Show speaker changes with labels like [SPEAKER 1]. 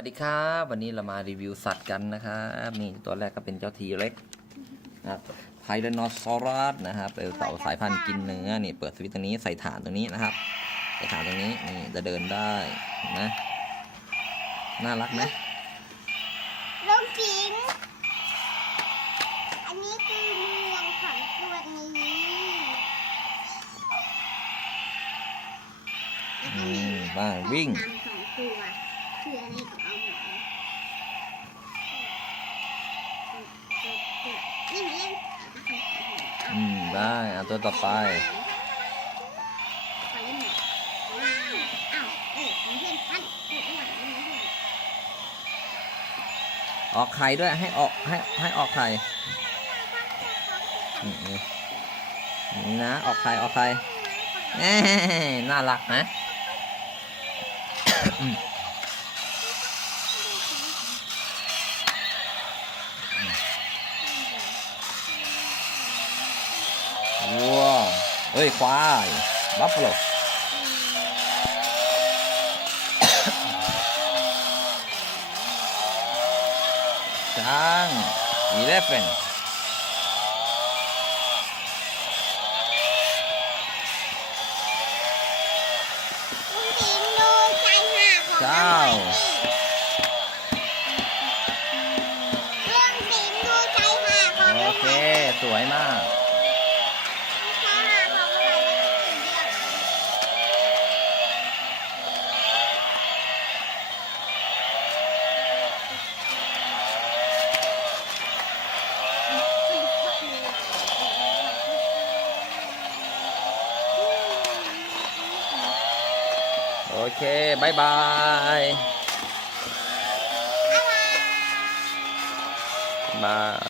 [SPEAKER 1] วัสดีครับ วันนี้เรามารีวิวสัตว์กันนะครับนี่ตัวแรกก็เป็นเจ้าทีเล็กนะครับไทแรนอซอรัสนะครับเป็นเต่าสายพันธุ์กินเนื้อนี่เปิดสวิตช์ตรงนี้ใส่ฐานตรงนี้นะครับใส่ฐานตรงนี้นี่จะเดินได้นะน่ารักไหม
[SPEAKER 2] ลูกจิ๋งอันนี้คือเมืองของตัวนี้
[SPEAKER 1] อืมบ้าวิ่ง
[SPEAKER 2] ตามสองตัว คืออันนี้ของเอาหมดเลยนี่เล่น
[SPEAKER 1] อืมได้เอาตัวต่อไป
[SPEAKER 2] ออ
[SPEAKER 1] กไข่ด้วยให้ออกให้ให้ออกไข่นี่นะออกไข่ออกไข่น่ารักนะ วัวเฮ้ย ควายบัฟฟาโลช้างอีเลฟเฟน
[SPEAKER 2] ลูกจิ๋งดูใจหาของ
[SPEAKER 1] เจ้า
[SPEAKER 2] ลูกจิ๋งดูใจหาของ
[SPEAKER 1] โอเค สวยมาก โอเคบายบายบาย